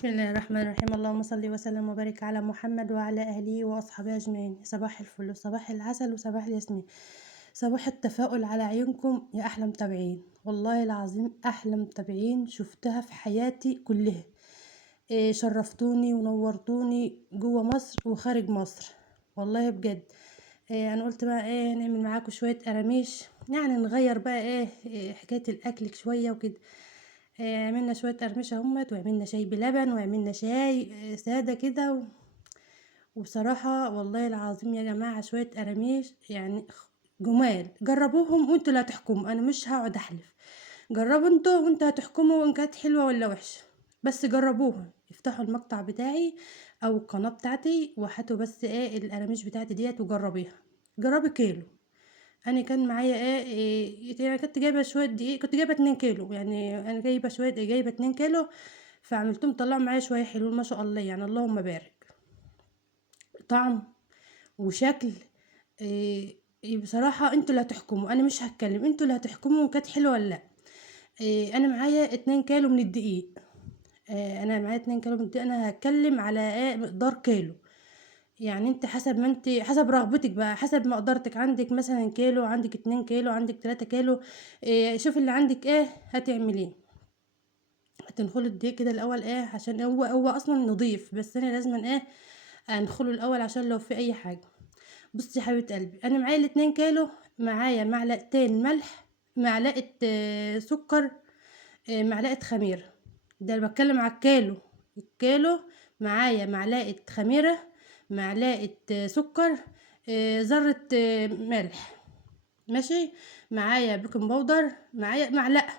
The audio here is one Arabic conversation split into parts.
بسم الله الرحمن الرحيم. اللهم صل وسلم وبارك على محمد وعلى اهله واصحابه اجمعين. صباح الفل وصباح العسل وصباح الياسمين، صباح التفاؤل على عيونكم يا احلى متابعين. والله العظيم احلى متابعين شفتها في حياتي كلها. شرفتوني ونورتوني جوه مصر وخارج مصر، والله بجد. انا قلت بقى نعمل معاكم شويه قراميش، يعني نغير بقى حكايه الاكل شويه وكده. عملنا شوية قرمشة اهمت، وعملنا شاي بلبن، وعملنا شاي سادة كده وبصراحة والله العظيم يا جماعة شوية قراميش يعني جمال. جربوهم وانتوا اللي هتحكموا، انا مش هقعد احلف. جربوا انتوا وانتوا هتحكموا ان كانت حلوة ولا وحشة. بس جربوها، افتحوا المقطع بتاعي او القناة بتاعتي وهاتوا بس القراميش بتاعتي ديت وجربيها. جربي كيلو. انا كان معايا يعني كنت جايبه شويه دقيق، كنت جايبه 2 كيلو، يعني انا جايبه 2 كيلو. فعملتهم طلعوا معايا شويه حلوين ما شاء الله، يعني اللهم بارك. طعم وشكل. بصراحه انتوا اللي هتحكموا، انا مش هتكلم، انتوا اللي هتحكموا كانت حلوه ولا لا. انا معايا 2 كيلو من الدقيق. انا معايا 2 كيلو من الدقيق، انا هتكلم على مقدار كيلو. يعني انت حسب ما انت، حسب رغبتك بقى، حسب مقدرتك. عندك مثلا كيلو، عندك 2 كيلو، عندك 3 كيلو. شوف اللي عندك هتعمليه. هتنخلي الدقيق كده الاول عشان هو اصلا نضيف، بس انا لازم انخله الاول عشان لو في اي حاجه. بصي يا حبيبه قلبي، انا معايا ال2 كيلو، معايا معلقتين ملح، معلقه سكر، معلقه خميره. ده اللي بتكلم على الكيلو. الكيلو معايا معلقه خميره، معلقه سكر، ذره ملح. ماشي. معايا بيكنج باودر، معايا معلقه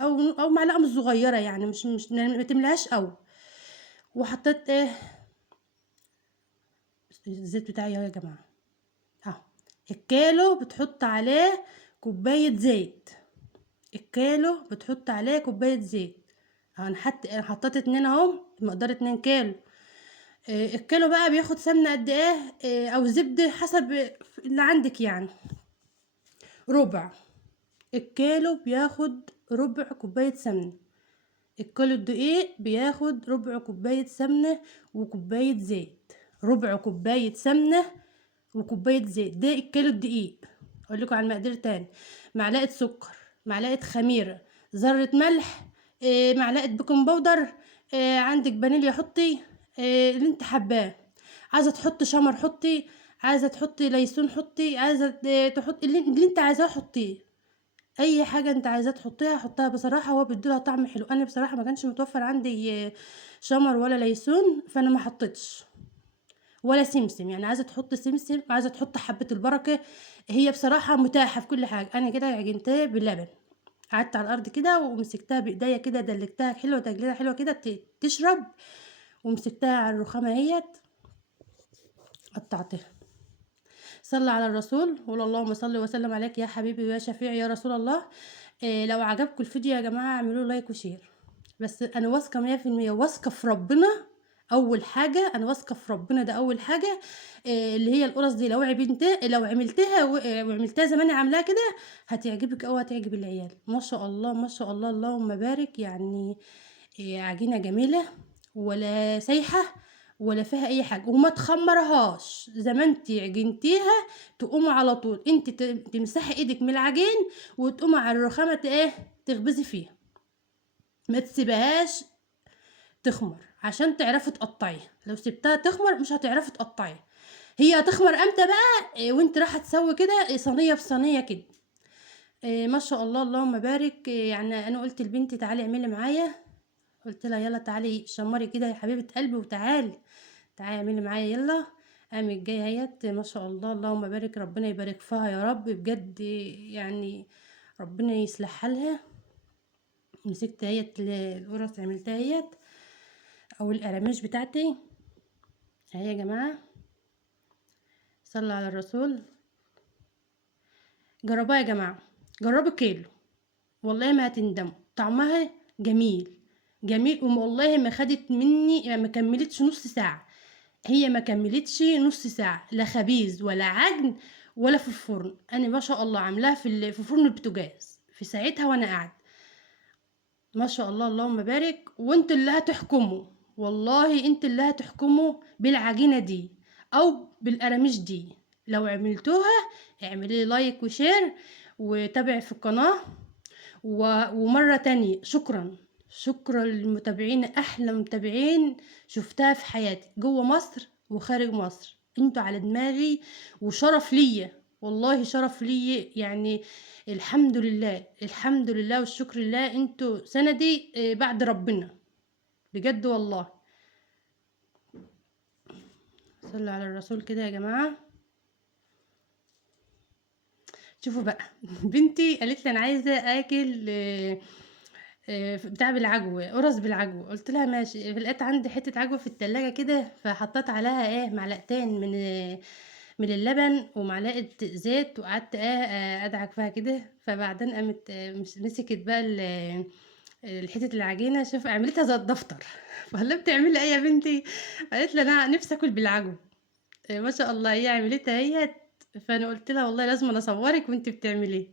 او معلقه مش صغيره، يعني مش ما تملهاش قوي. وحطيت الزيت بتاعي اهو يا جماعه. اهو الكيلو بتحط عليه كوبايه زيت. الكيلو بتحط عليه كوبايه زيت. انا حطيت 2 اهو، مقدار 2 كيلو. الكيلو بقى بياخد سمنه قد او زبده حسب اللي عندك يعني. ربع الكيلو بياخد ربع كوبايه سمنه. الكيلو الدقيق بياخد ربع كوبايه سمنه وكوبايه زيت. ربع كوبايه سمنه وكوبايه زيت، ده الكيلو الدقيق. اقول لكم على المقادير تاني: معلقه سكر، معلقه خميره، ذره ملح، معلقه بيكنج باودر، عندك فانيليا حطي، اللي انت حباه. عايزه تحطي شمر حطي، عايزه تحطي ليسون حطي، عايزه تحطي اللي انت عايزاه حطيه. اي حاجه انت عايزاه تحطيها حطها. بصراحه هو بيديلها طعم حلو. انا بصراحه ما كانش متوفر عندي شمر ولا ليسون، فانا ما حطيتش ولا سمسم. يعني عايزه تحط سمسم، عايزه تحط حبه البركه، هي بصراحه متاحه في كل حاجه. انا كده عجنتها باللبن، قعدت على الارض كده ومسكتها بايديا كده، دلكتها حلوه، تجليها حلوه كده تشرب. ومسكتها على الرخامه اهيت، قطعتها. صلى على الرسول، قول اللهم صل وسلم عليك يا حبيبي ويا شفيعي يا رسول الله. لو عجبكم الفيديو يا جماعه اعملوا لايك وشير. بس انا واثقه 100%، واثقه في ربنا. اول حاجه انا واثقه في ربنا، ده اول حاجه. اللي هي القرص دي لو عملتها وعملتها زي ما انا عاملاها كده هتعجبك او هتعجب العيال. ما شاء الله ما شاء الله اللهم بارك يعني. عجينه جميله، ولا سايحه، ولا فيها اي حاجه. وما تخمرهاش زي ما انت عجنتيها. تقوم على طول انت تمسحي ايدك من العجين، وتقوم على الرخامه تخبزي فيها. ما تسيبهاش تخمر عشان تعرفي تقطعيها. لو سبتها تخمر مش هتعرفي تقطعيها. هي هتخمر امتى بقى؟ وانت رايحه تسوي كده صينيه بصينيه كده. ما شاء الله اللهم بارك. يعني انا قلت لبنتي تعالي اعملي معايا، قلت لها يلا تعالي شمري كده يا حبيبه قلبي وتعالي، تعالي اعملي معايا يلا. قامت جايه اهيت ما شاء الله اللهم بارك، ربنا يبارك فيها يا رب بجد يعني. ربنا يصلح حالها. مسكت اهيت القرص عملتها اهيت، او القراميش بتاعتي اهي يا جماعه. صلى على الرسول. جربوها يا جماعه، جربوا كيلو، والله ما هتندموا. طعمها جميل جميل. والله ما خدت مني، يعني ما كملتش نص ساعه. هي ما كملتش نص ساعه، لا خبيز ولا عجن ولا في الفرن. انا ما شاء الله عاملاها في فرن البوتاجاز في ساعتها وانا قاعد. ما شاء الله اللهم بارك. وانتوا اللي هتحكموا، والله انتوا اللي هتحكموا بالعجينة دي او بالقراميش دي. لو عملتوها اعملي لي لايك وشير وتابعي في القناة. ومرة تانية شكرا، شكرا للمتابعين، احلى متابعين شفتها في حياتي جوه مصر وخارج مصر. انتوا على دماغي وشرف ليا، والله شرف ليا يعني. الحمد لله، الحمد لله والشكر لله، انتوا سندي بعد ربنا بجد والله. صلوا على الرسول كده يا جماعة. شوفوا بقى بنتي قالت لي انا عايزه اكل بتاع بالعجوه، قرص بالعجوه. قلت لها ماشي. لقيت عندي حته عجوه في التلاجة كده، فحطيت عليها معلقتين من اللبن ومعلقه زيت، وقعدت ادعك فيها كده. فبعدين قامت مسكت بقى الحته العجينه. شوف عملتها زي الدفتر فقال لها بتعملي ايه يا بنتي؟ قالت لي انا نفسي اكل بالعجوه. ما شاء الله هي عملتها هي. فانا قلت لها والله لازم أنا اصورك وانت بتعمليه.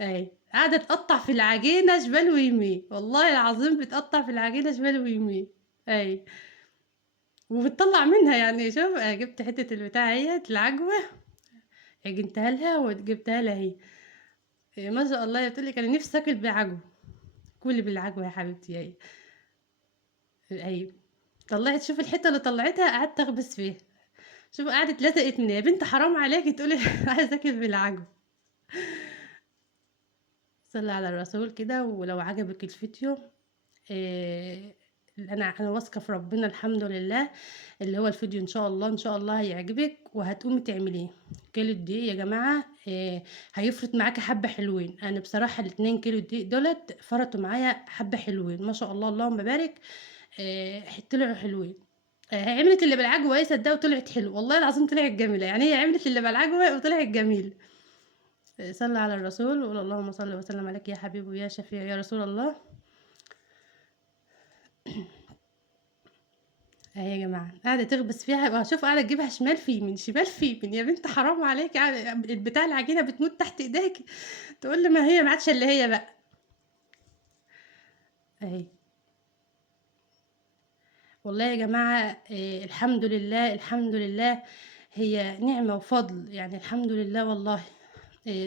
اهي قاعده تقطع في العجينه شمال ويمين، والله العظيم بتقطع في العجينه شمال ويمين. اهي وبتطلع منها يعني. شوف جبت حته البتاع اهي العجوه، عجنتها لها وجبتها لها هي. ما شاء الله. بتقول لي كان نفسي اكل بعجوه. كلي بالعجوه يا حبيبتي. اهي اهي طلعت. شوف الحته اللي طلعتها قعدت اخبز فيها. شوف قعدت لزقت مني. يا بنت حرام عليكي تقولي عايزه اكل بالعجوه. صلي على الرسول كده. ولو عجبك الفيديو انا واثقه في ربنا الحمد لله، اللي هو الفيديو ان شاء الله ان شاء الله هيعجبك وهتقومي تعمليه. كيلو الدقيق يا جماعه هيفرط معاكي حبه حلوين. انا بصراحه الاتنين كيلو الدقيق دولت فرطوا معايا حبه حلوين ما شاء الله اللهم بارك. طلعوا حلوين. عملت اللي بالعجوه صدقوا وطلعت حلو والله العظيم طلعت جميله. يعني هي عملت اللي بالعجوه وطلعت جميل. صلى على الرسول وقول اللهم صل وسلم عليك يا حبيبي ويا شفيع يا رسول الله. اهي يا جماعه قاعده تغبس فيها. شوف قاعده تجيبها شمال في يمين شمال في يمين. يا بنت حرام عليك، بتاع العجينه بتموت تحت ايديك. تقول لي ما هي ما عادش اللي هي بقى. اهي والله يا جماعه الحمد لله الحمد لله. هي نعمه وفضل يعني الحمد لله والله.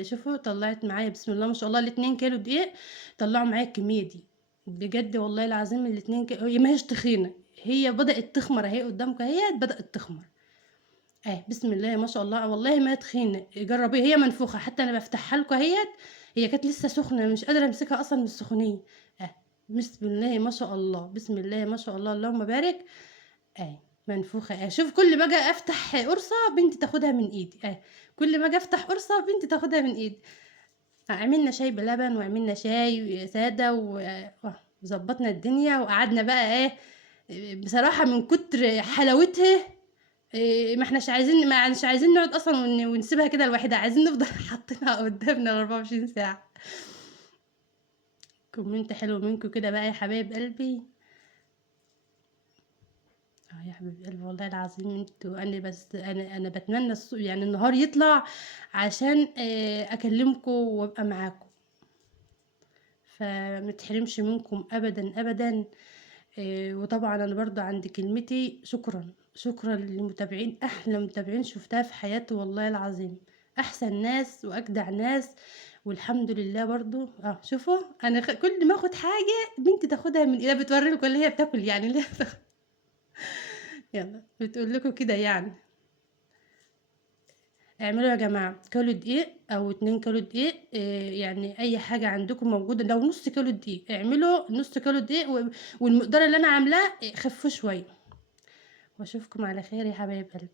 شوفوا طلعت معايا بسم الله ما شاء الله الاتنين كيلو دقيق طلعوا معايا الكميه دي بجد والله العظيم. الاتنين كيلو هي ما هيش تخينه، هي بدأت تخمر اهي قدامكم. هي بدأت تخمر بسم الله ما شاء الله والله ما تخينه. جربيه هي منفوخه حتى انا بفتحها لكم اهيت. هي كانت لسه سخنه مش قادره امسكها اصلا من السخونيه. اه بسم الله ما شاء الله بسم الله ما شاء الله اللهم بارك. منفوخه شوف كل ما اجي افتح قرصه بنتي تاخدها من ايدي. كل ما اجي افتح قرصه بنتي تاخدها من ايدي. عملنا شاي بلبن وعملنا شاي ساده وظبطنا الدنيا وقعدنا بقى بصراحه من كتر حلاوتها ما احناش عايزين ما مش عايزين نقعد اصلا ونسيبها كده لوحدها. عايزين نفضل حاطينها قدامنا 24 ساعه. كومنت حلو منكم كده بقى يا حبايب قلبي. يا حبيب قلبي والله العظيم انتوا. انا بس انا بتمنى يعني النهار يطلع عشان اكلمكم وابقى معاكم. فمتحرمش منكم ابدا ابدا. وطبعا انا برضو عندي كلمتي شكرا. شكرا للمتابعين، احلى متابعين شفتها في حياتي والله العظيم. احسن ناس واجدع ناس. والحمد لله برضو شوفوا انا كل ما اخد حاجه بنتي تاخدها من ايدها. بتوري لكم اللي هي بتاكل يعني اللي يلا بتقول لكم كده يعني. اعملوا يا جماعه كيلو دقيق او 2 كيلو دقيق. يعني اي حاجه عندكم موجوده. لو نص كيلو دقيق اعملوا نص كيلو دقيق والمقدار اللي انا عاملاه خفوا شويه. واشوفكم على خير يا حبايب قلبي.